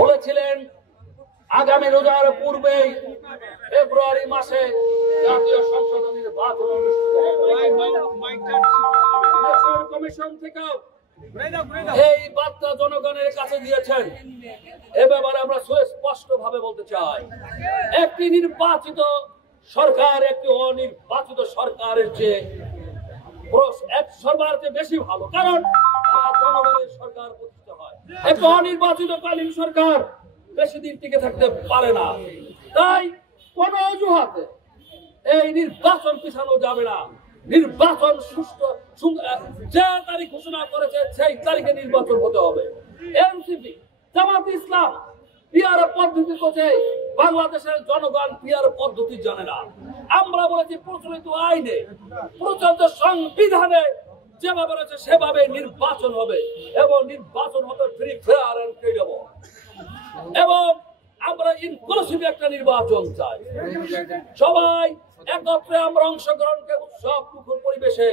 বলেছিলেন আগামী রোজার পূর্বে ফেব্রুয়ারি মাসে জাতীয় সংসদ নির্বাচন অনুষ্ঠিত হবে। কমিশন থেকেও এই বার্তা জনগণের কাছে দিয়েছেন। এ ব্যাপারে আমরা সুস্পষ্ট ভাবে বলতে চাই, একটি নির্বাচিত সরকার একটি অনির্বাচিত সরকারের চেয়ে সরকারের বেশি ভালো, কারণ জনগণের সরকার প্রতিষ্ঠা হয়। একটি অনির্বাচিতকালীন সরকার বেশি দিন টিকে থাকতে পারে না। তাই কোন অজুহাতে এই নির্বাচন পিছানো যাবে না। নির্বাচন সুষ্ঠু, যে তারিখ ঘোষণা করেছে সেই তারিখে নির্বাচন হতে হবে। এনসিপি, জামাত ইসলাম পিআর পদ্ধতি করছে, বাংলাদেশের জনগণ পিআর পদ্ধতি জানে না। আমরা বলেছি প্রচলিত আইনে, প্রচলিত সংবিধানে যেভাবে রয়েছে সেভাবে নির্বাচন হবে এবং নির্বাচন হবে ফ্রি, ফেয়ার এন্ড ক্রেডিবল। এবং আমরা ইনক্লুসিভ একটা নির্বাচন চাই। সবাই একত্রে আমরা অংশগ্রহণকে উৎসব মুখর পরিবেশে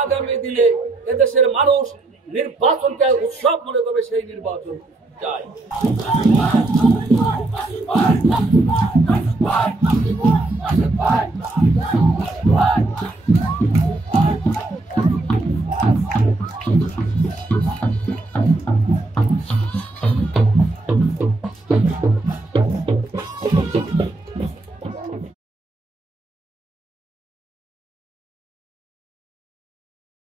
আগামী দিনে এদেশের মানুষ নির্বাচনকে উৎসব মনে করবে, সেই নির্বাচন চাই।